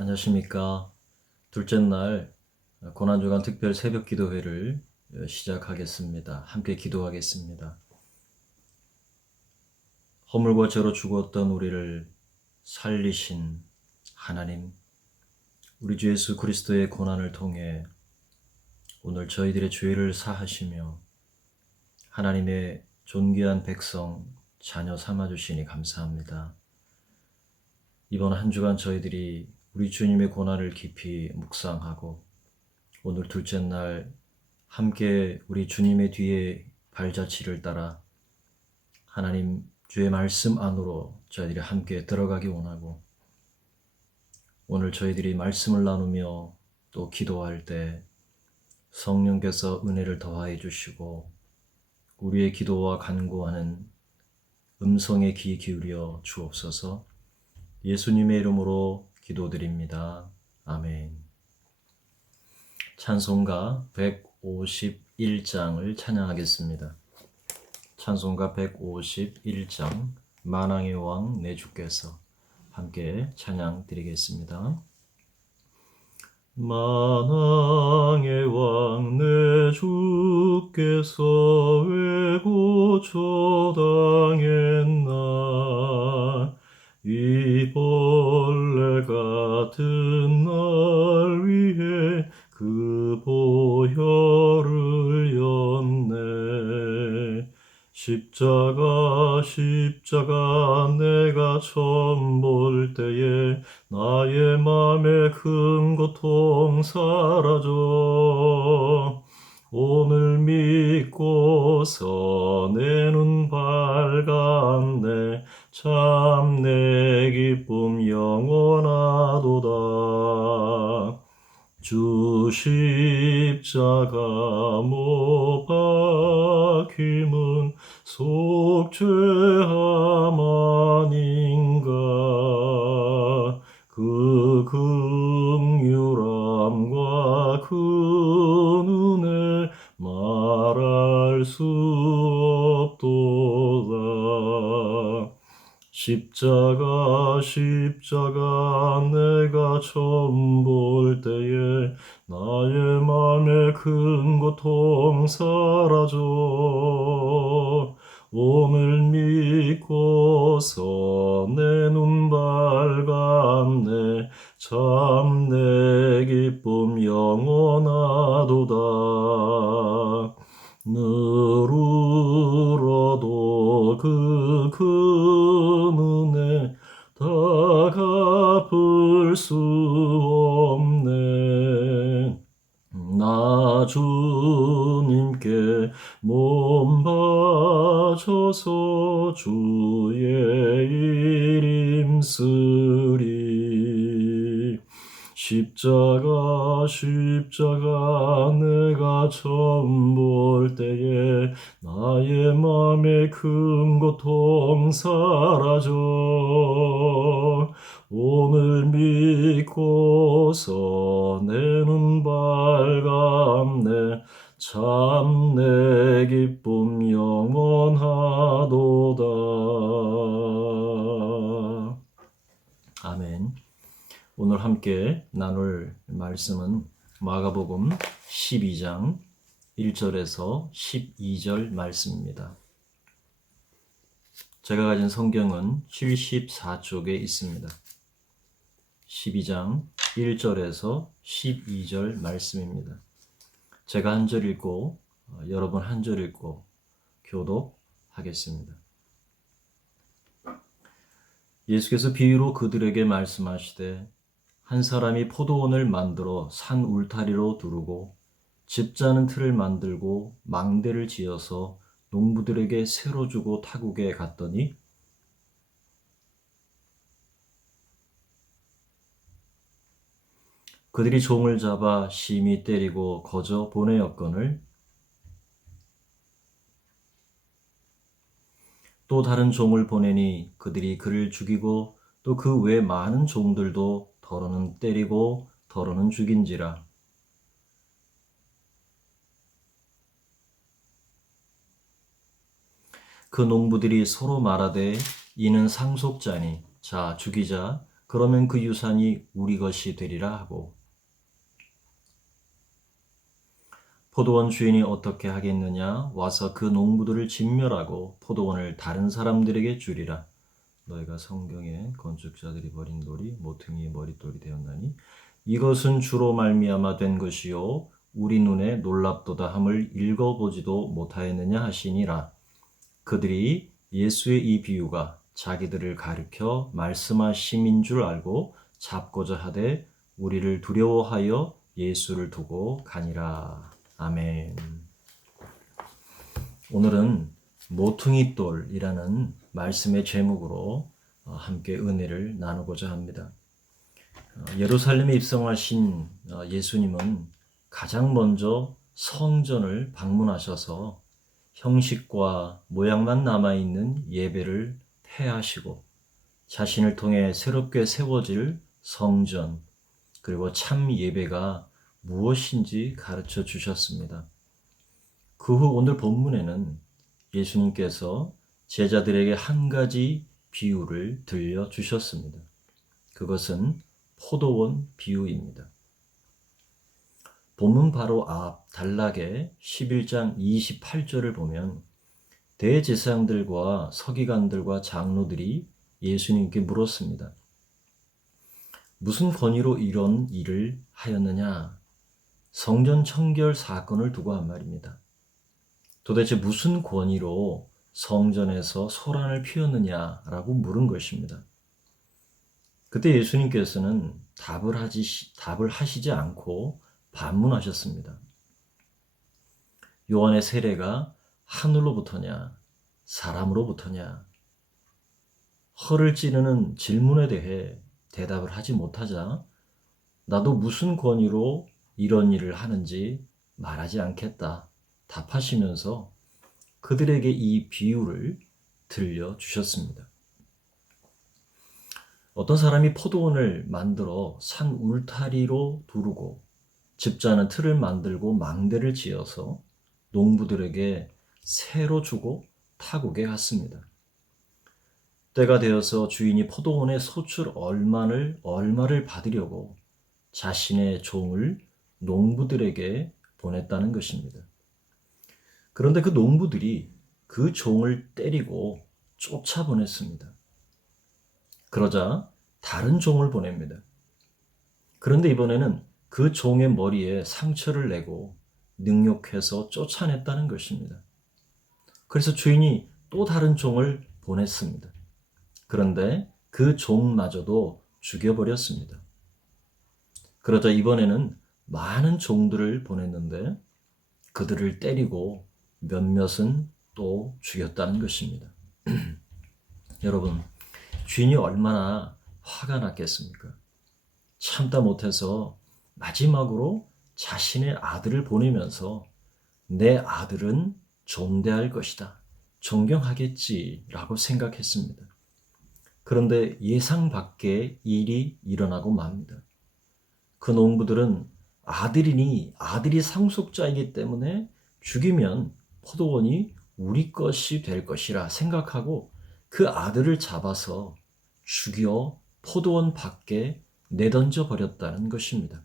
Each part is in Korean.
안녕하십니까. 둘째 날 고난주간 특별 새벽 기도회를 시작하겠습니다. 함께 기도하겠습니다. 허물과 죄로 죽었던 우리를 살리신 하나님, 우리 주 예수 그리스도의 고난을 통해 오늘 저희들의 죄를 사하시며 하나님의 존귀한 백성, 자녀 삼아주시니 감사합니다. 이번 한 주간 저희들이 우리 주님의 고난을 깊이 묵상하고 오늘 둘째 날 함께 우리 주님의 뒤에 발자취를 따라 하나님 주의 말씀 안으로 저희들이 함께 들어가기 원하고, 오늘 저희들이 말씀을 나누며 또 기도할 때 성령께서 은혜를 더하여 주시고 우리의 기도와 간구하는 음성에 귀 기울여 주옵소서. 예수님의 이름으로 기도드립니다. 아멘. 찬송가 151장을 찬양하겠습니다. 찬송가 151장 만왕의 왕 내 주께서, 함께 찬양 드리겠습니다. 만왕의 왕 내 주께서 왜고 초당했나, 이 벌레 같은 날 위해 그 보혈을 였네. 십자가 내가 처음 볼 때에 나의 맘에 큰 고통 사라져. 오늘 믿고서 내 눈 밝았네. 참 내 기쁨 영원하도다. 주 십자가 못 박힘은 속죄함 아닌가. 그 긍휼함과 그 은혜 말할 수 없도다. 십자가 내가 처음 볼 때에 나의 맘에 큰 고통 사라져. 오늘 믿고서 내 눈 밝았네. 참 내 기쁨 영원하도다. 늘 울어도 그 은혜 다 갚을 수 없네. 나 주님께 몸 바쳐서 주의 일 힘쓰리. 십자가 내가 처음 볼 때에 나의 맘에 큰 고통 사라져. 오늘 믿고서 내 눈 밝았네. 참 내 기쁨 영원하도다. 아멘. 오늘 함께 나눌 말씀은 마가복음 12장 1절에서 12절 말씀입니다. 제가 가진 성경은 74쪽에 있습니다. 12장 1절에서 12절 말씀입니다. 제가 한 절 읽고 여러분 한 절 읽고 교독하겠습니다. 예수께서 비유로 그들에게 말씀하시되, 한 사람이 포도원을 만들어 산 울타리로 두르고 집 자는 틀을 만들고 망대를 지어서 농부들에게 새로 주고 타국에 갔더니 그들이 종을 잡아 심히 때리고 거저 보내었거늘 또 다른 종을 보내니 그들이 그를 죽이고 또 그 외 많은 종들도 더러는 때리고 더러는 죽인지라. 그 농부들이 서로 말하되 이는 상속자니 자 죽이자. 그러면 그 유산이 우리 것이 되리라 하고, 포도원 주인이 어떻게 하겠느냐? 와서 그 농부들을 진멸하고 포도원을 다른 사람들에게 주리라. 너희가 성경에 건축자들이 버린 돌이 모퉁이의 머릿돌이 되었나니 이것은 주로 말미암아 된 것이요 우리 눈에 놀랍도다 함을 읽어보지도 못하였느냐 하시니라. 그들이 예수의 이 비유가 자기들을 가리켜 말씀하심인 줄 알고 잡고자 하되 우리를 두려워하여 예수를 두고 가니라. 아멘. 오늘은 모퉁이돌이라는 말씀의 제목으로 함께 은혜를 나누고자 합니다. 예루살렘에 입성하신 예수님은 가장 먼저 성전을 방문하셔서 형식과 모양만 남아있는 예배를 폐하시고 자신을 통해 새롭게 세워질 성전 그리고 참 예배가 무엇인지 가르쳐 주셨습니다. 그 후 오늘 본문에는 예수님께서 제자들에게 한 가지 비유를 들려주셨습니다. 그것은 포도원 비유입니다. 본문 바로 앞 단락의 11장 28절을 보면 대제사장들과 서기관들과 장로들이 예수님께 물었습니다. 무슨 권위로 이런 일을 하였느냐? 성전 청결 사건을 두고 한 말입니다. 도대체 무슨 권위로 성전에서 소란을 피웠느냐라고 물은 것입니다. 그때 예수님께서는 답을 하시지 않고 반문하셨습니다. 요한의 세례가 하늘로부터냐, 사람으로부터냐? 허를 찌르는 질문에 대해 대답을 하지 못하자 나도 무슨 권위로 이런 일을 하는지 말하지 않겠다 답하시면서 그들에게 이 비유를 들려주셨습니다. 어떤 사람이 포도원을 만들어 산 울타리로 두르고 집자는 틀을 만들고 망대를 지어서 농부들에게 새로 주고 타국에 갔습니다. 때가 되어서 주인이 포도원의 소출 얼마를 받으려고 자신의 종을 농부들에게 보냈다는 것입니다. 그런데 그 농부들이 그 종을 때리고 쫓아보냈습니다. 그러자 다른 종을 보냅니다. 그런데 이번에는 그 종의 머리에 상처를 내고 능욕해서 쫓아냈다는 것입니다. 그래서 주인이 또 다른 종을 보냈습니다. 그런데 그 종마저도 죽여버렸습니다. 그러자 이번에는 많은 종들을 보냈는데 그들을 때리고 몇몇은 또 죽였다는 것입니다. 여러분, 주인이 얼마나 화가 났겠습니까? 참다 못해서 마지막으로 자신의 아들을 보내면서 내 아들은 존대할 것이다, 존경하겠지라고 생각했습니다. 그런데 예상 밖의 일이 일어나고 맙니다. 그 농부들은 아들이 상속자이기 때문에 죽이면 포도원이 우리 것이 될 것이라 생각하고 그 아들을 잡아서 죽여 포도원 밖에 내던져 버렸다는 것입니다.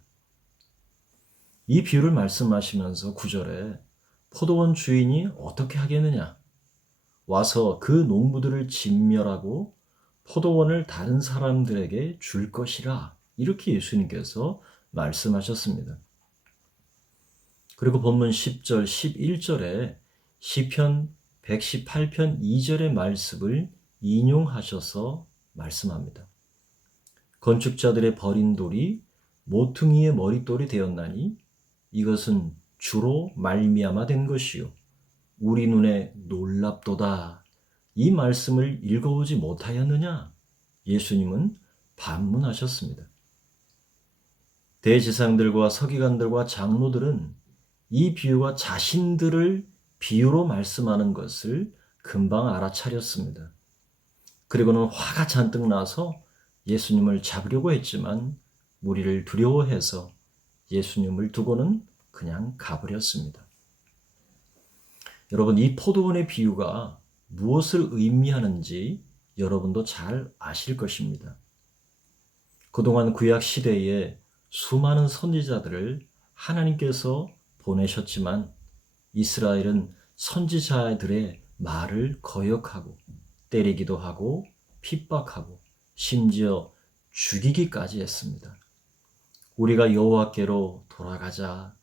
이 비유를 말씀하시면서 9절에 포도원 주인이 어떻게 하겠느냐? 와서 그 농부들을 진멸하고 포도원을 다른 사람들에게 줄 것이라 이렇게 예수님께서 말씀하셨습니다. 그리고 본문 10절, 11절에 시편 118편 2절의 말씀을 인용하셔서 말씀합니다. 건축자들의 버린 돌이 모퉁이의 머릿돌이 되었나니 이것은 주로 말미암아 된 것이요 우리 눈에 놀랍도다. 이 말씀을 읽어보지 못하였느냐? 예수님은 반문하셨습니다. 대제사장들과 서기관들과 장로들은 이 비유가 자신들을 비유로 말씀하는 것을 금방 알아차렸습니다. 그리고는 화가 잔뜩 나서 예수님을 잡으려고 했지만 무리를 두려워해서 예수님을 두고는 그냥 가버렸습니다. 여러분, 이 포도원의 비유가 무엇을 의미하는지 여러분도 잘 아실 것입니다. 그동안 구약 시대에 수많은 선지자들을 하나님께서 보내셨지만 이스라엘은 선지자들의 말을 거역하고 때리기도 하고 핍박하고 심지어 죽이기까지 했습니다. 우리가 여호와께로 돌아가자.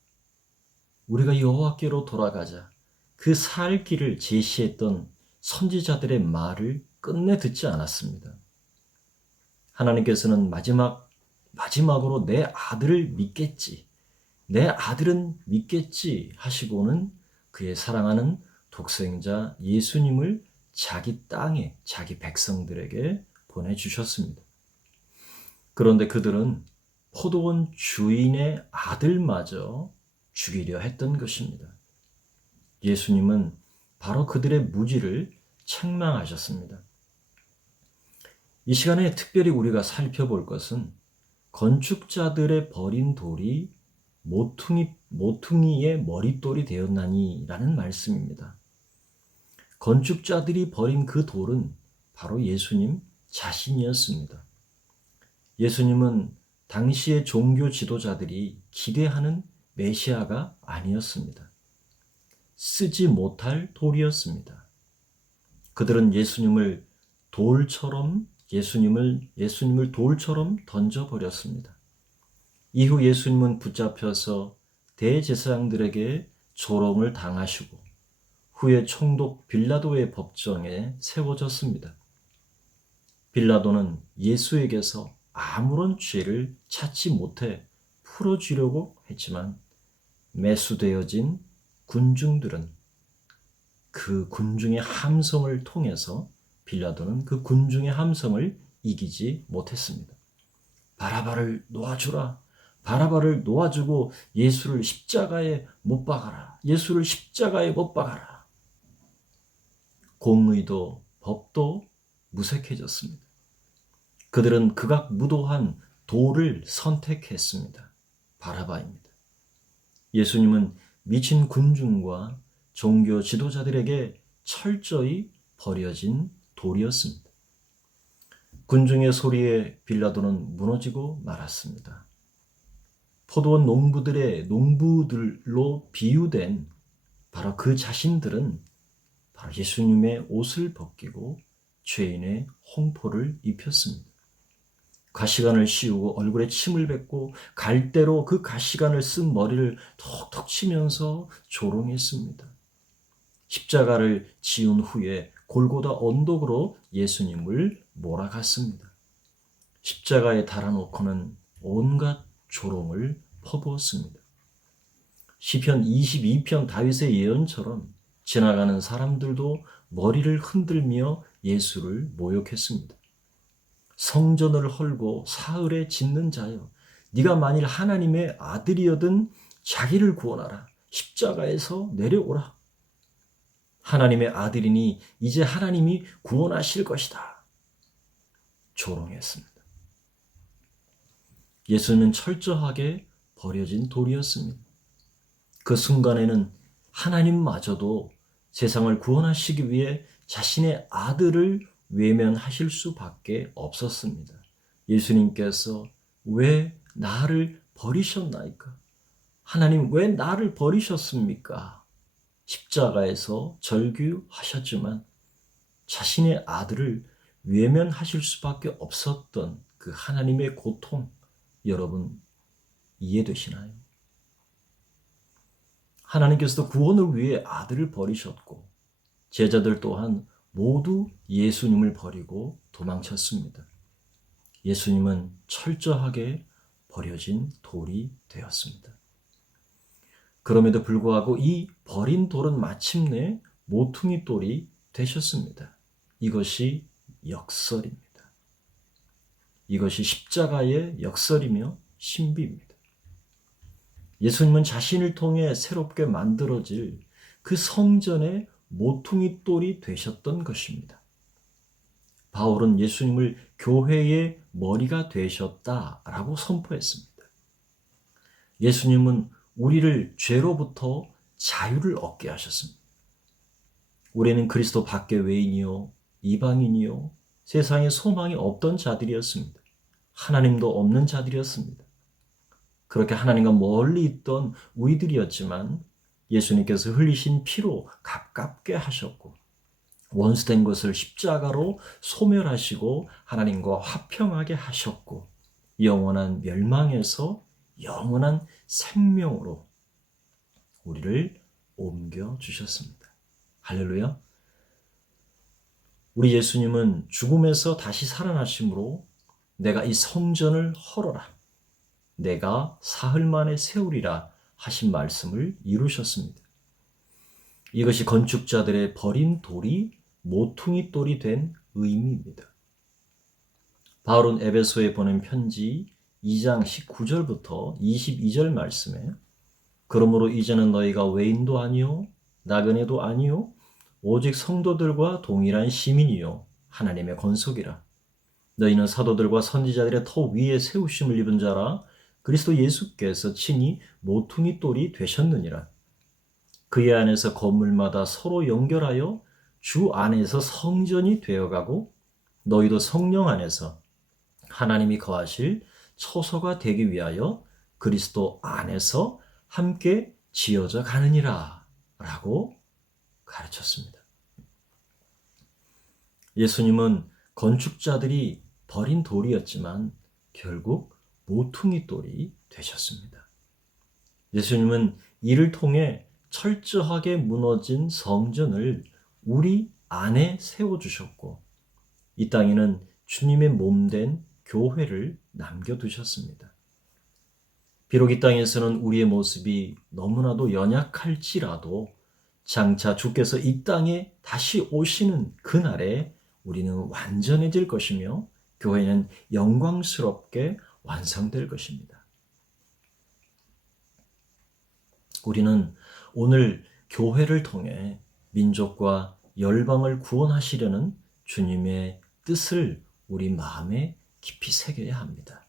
우리가 여호와께로 돌아가자. 그 살 길을 제시했던 선지자들의 말을 끝내 듣지 않았습니다. 하나님께서는 마지막으로 내 아들을 믿겠지. 내 아들은 믿겠지 하시고는 그의 사랑하는 독생자 예수님을 자기 땅에 자기 백성들에게 보내주셨습니다. 그런데 그들은 포도원 주인의 아들마저 죽이려 했던 것입니다. 예수님은 바로 그들의 무지를 책망하셨습니다. 이 시간에 특별히 우리가 살펴볼 것은 건축자들의 버린 돌이 모퉁이의 머릿돌이 되었나니 라는 말씀입니다. 건축자들이 버린 그 돌은 바로 예수님 자신이었습니다. 예수님은 당시의 종교 지도자들이 기대하는 메시아가 아니었습니다. 쓰지 못할 돌이었습니다. 그들은 예수님을 돌처럼 던져버렸습니다. 이후 예수님은 붙잡혀서 대제사장들에게 조롱을 당하시고 후에 총독 빌라도의 법정에 세워졌습니다. 빌라도는 예수에게서 아무런 죄를 찾지 못해 풀어주려고 했지만 매수되어진 군중들은 그 군중의 함성을 통해서 빌라도는 그 군중의 함성을 이기지 못했습니다. 바라바를 놓아주라. 바라바를 놓아주고 예수를 십자가에 못 박아라. 예수를 십자가에 못 박아라. 공의도 법도 무색해졌습니다. 그들은 극악무도한 돌을 선택했습니다. 바라바입니다. 예수님은 미친 군중과 종교 지도자들에게 철저히 버려진 돌이었습니다. 군중의 소리에 빌라도는 무너지고 말았습니다. 포도원 농부들로 비유된 바로 그 자신들은 바로 예수님의 옷을 벗기고 죄인의 홍포를 입혔습니다. 가시관을 씌우고 얼굴에 침을 뱉고 갈대로 그 가시관을 쓴 머리를 톡톡 치면서 조롱했습니다. 십자가를 지운 후에 골고다 언덕으로 예수님을 몰아갔습니다. 십자가에 달아놓고는 온갖 조롱을 퍼부었습니다. 시편 22편 다윗의 예언처럼 지나가는 사람들도 머리를 흔들며 예수를 모욕했습니다. 성전을 헐고 사흘에 짓는 자여, 네가 만일 하나님의 아들이여든 자기를 구원하라. 십자가에서 내려오라. 하나님의 아들이니 이제 하나님이 구원하실 것이다. 조롱했습니다. 예수는 철저하게 버려진 돌이었습니다. 그 순간에는 하나님마저도 세상을 구원하시기 위해 자신의 아들을 외면하실 수밖에 없었습니다. 예수님께서 왜 나를 버리셨나이까? 하나님 왜 나를 버리셨습니까? 십자가에서 절규하셨지만 자신의 아들을 외면하실 수밖에 없었던 그 하나님의 고통, 여러분 이해되시나요? 하나님께서도 구원을 위해 아들을 버리셨고 제자들 또한 모두 예수님을 버리고 도망쳤습니다. 예수님은 철저하게 버려진 돌이 되었습니다. 그럼에도 불구하고 이 버린 돌은 마침내 모퉁이 돌이 되셨습니다. 이것이 역설입니다. 이것이 십자가의 역설이며 신비입니다. 예수님은 자신을 통해 새롭게 만들어질 그 성전의 모퉁이 돌이 되셨던 것입니다. 바울은 예수님을 교회의 머리가 되셨다라고 선포했습니다. 예수님은 우리를 죄로부터 자유를 얻게 하셨습니다. 우리는 그리스도 밖에 외인이요 이방인이요 세상에 소망이 없던 자들이었습니다. 하나님도 없는 자들이었습니다. 그렇게 하나님과 멀리 있던 우리들이었지만 예수님께서 흘리신 피로 가깝게 하셨고 원수된 것을 십자가로 소멸하시고 하나님과 화평하게 하셨고 영원한 멸망에서 영원한 생명으로 우리를 옮겨주셨습니다. 할렐루야. 우리 예수님은 죽음에서 다시 살아나심으로 내가 이 성전을 헐어라. 내가 사흘 만에 세우리라 하신 말씀을 이루셨습니다. 이것이 건축자들의 버린 돌이 모퉁이 돌이 된 의미입니다. 바울은 에베소에 보낸 편지 2장 19절부터 22절 말씀에 그러므로 이제는 너희가 외인도 아니요 나그네도 아니요 오직 성도들과 동일한 시민이요 하나님의 권속이라. 너희는 사도들과 선지자들의 터 위에 세우심을 입은 자라. 그리스도 예수께서 친히 모퉁이 돌이 되셨느니라. 그의 안에서 건물마다 서로 연결하여 주 안에서 성전이 되어가고 너희도 성령 안에서 하나님이 거하실 처소가 되기 위하여 그리스도 안에서 함께 지어져 가느니라 라고 가르쳤습니다. 예수님은 건축자들이 버린 돌이었지만 결국 모퉁이 돌이 되셨습니다. 예수님은 이를 통해 철저하게 무너진 성전을 우리 안에 세워주셨고 이 땅에는 주님의 몸된 교회를 남겨두셨습니다. 비록 이 땅에서는 우리의 모습이 너무나도 연약할지라도 장차 주께서 이 땅에 다시 오시는 그날에 우리는 완전해질 것이며 교회는 영광스럽게 완성될 것입니다. 우리는 오늘 교회를 통해 민족과 열방을 구원하시려는 주님의 뜻을 우리 마음에 깊이 새겨야 합니다.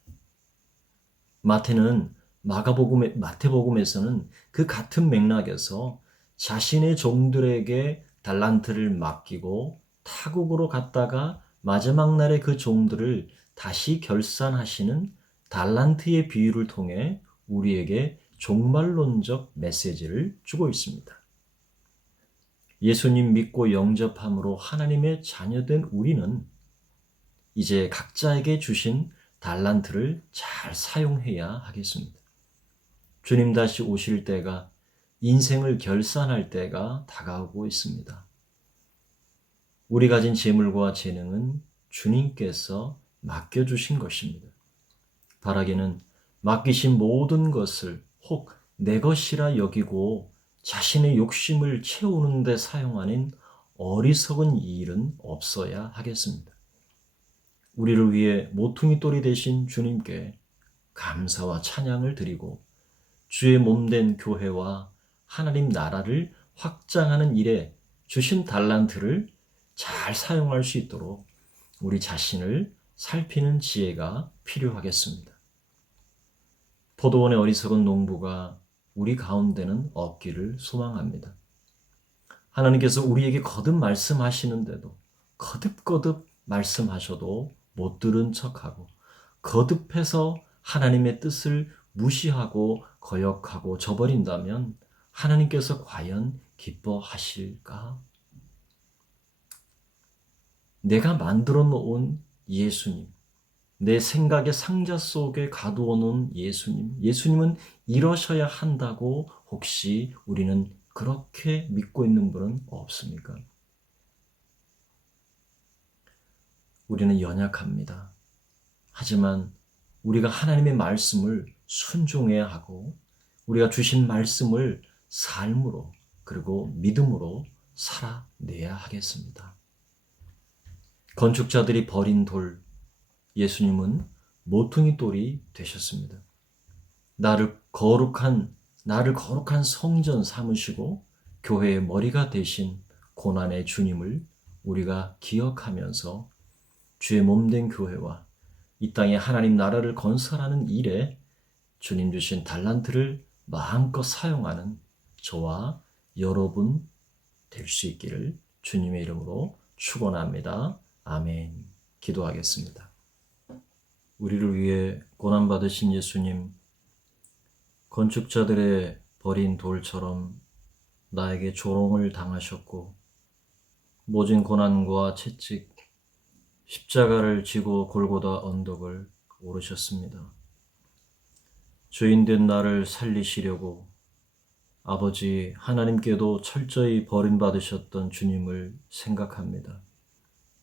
마태복음에서는 그 같은 맥락에서 자신의 종들에게 달란트를 맡기고 타국으로 갔다가 마지막 날에 그 종들을 다시 결산하시는 달란트의 비유를 통해 우리에게 종말론적 메시지를 주고 있습니다. 예수님 믿고 영접함으로 하나님의 자녀된 우리는 이제 각자에게 주신 달란트를 잘 사용해야 하겠습니다. 주님 다시 오실 때가 인생을 결산할 때가 다가오고 있습니다. 우리 가진 재물과 재능은 주님께서 맡겨주신 것입니다. 바라기는 맡기신 모든 것을 혹 내 것이라 여기고 자신의 욕심을 채우는 데 사용하는 어리석은 일은 없어야 하겠습니다. 우리를 위해 모퉁이 돌이 되신 주님께 감사와 찬양을 드리고 주의 몸된 교회와 하나님 나라를 확장하는 일에 주신 달란트를 잘 사용할 수 있도록 우리 자신을 살피는 지혜가 필요하겠습니다. 포도원의 어리석은 농부가 우리 가운데는 없기를 소망합니다. 하나님께서 우리에게 거듭 말씀하시는데도 거듭 말씀하셔도 못 들은 척하고 거듭해서 하나님의 뜻을 무시하고 거역하고 저버린다면 하나님께서 과연 기뻐하실까? 내가 만들어 놓은 예수님, 내 생각의 상자 속에 가두어 놓은 예수님은 이러셔야 한다고 혹시 우리는 그렇게 믿고 있는 분은 없습니까? 우리는 연약합니다. 하지만 우리가 하나님의 말씀을 순종해야 하고 우리가 주신 말씀을 삶으로 그리고 믿음으로 살아내야 하겠습니다. 건축자들이 버린 돌, 예수님은 모퉁이 돌이 되셨습니다. 나를 거룩한 성전 삼으시고 교회의 머리가 되신 고난의 주님을 우리가 기억하면서 주의 몸된 교회와 이 땅에 하나님 나라를 건설하는 일에 주님 주신 달란트를 마음껏 사용하는 저와 여러분 될 수 있기를 주님의 이름으로 축원합니다. 아멘. 기도하겠습니다. 우리를 위해 고난받으신 예수님, 건축자들의 버린 돌처럼 나에게 조롱을 당하셨고 모진 고난과 채찍, 십자가를 지고 골고다 언덕을 오르셨습니다. 죄인된 나를 살리시려고 아버지 하나님께도 철저히 버림받으셨던 주님을 생각합니다.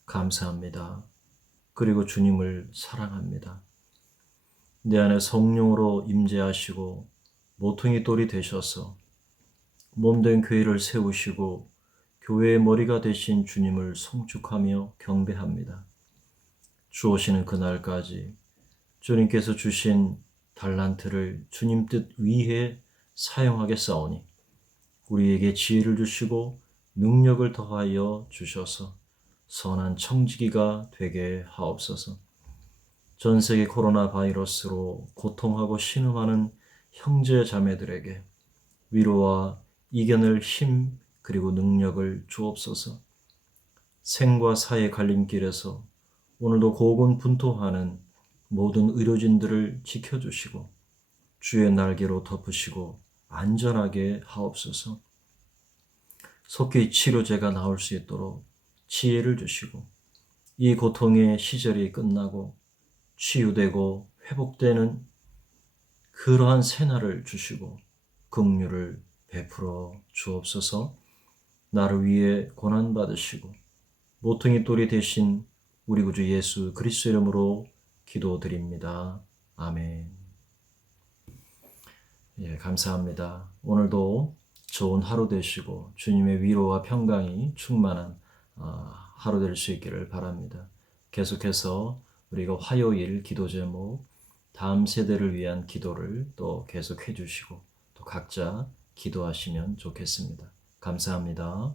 감사합니다. 그리고 주님을 사랑합니다. 내 안에 성령으로 임재하시고 모퉁이 돌이 되셔서 몸된 교회를 세우시고 교회의 머리가 되신 주님을 송축하며 경배합니다. 주오시는 그날까지 주님께서 주신 달란트를 주님 뜻 위해 사용하겠사오니 우리에게 지혜를 주시고 능력을 더하여 주셔서 선한 청지기가 되게 하옵소서. 전 세계 코로나 바이러스로 고통하고 신음하는 형제 자매들에게 위로와 이겨낼 힘 그리고 능력을 주옵소서. 생과 사의 갈림길에서 오늘도 고군분투하는 모든 의료진들을 지켜주시고 주의 날개로 덮으시고 안전하게 하옵소서. 속히 치료제가 나올 수 있도록 지혜를 주시고 이 고통의 시절이 끝나고 치유되고 회복되는 그러한 새날을 주시고 긍휼을 베풀어 주옵소서. 나를 위해 고난받으시고 모퉁이 돌이 되신 우리 구주 예수 그리스도 이름으로 기도드립니다. 아멘. 감사합니다. 오늘도 좋은 하루 되시고 주님의 위로와 평강이 충만한 하루 될 수 있기를 바랍니다. 계속해서 우리가 화요일 기도 제목 다음 세대를 위한 기도를 또 계속 해주시고 또 각자 기도하시면 좋겠습니다. 감사합니다.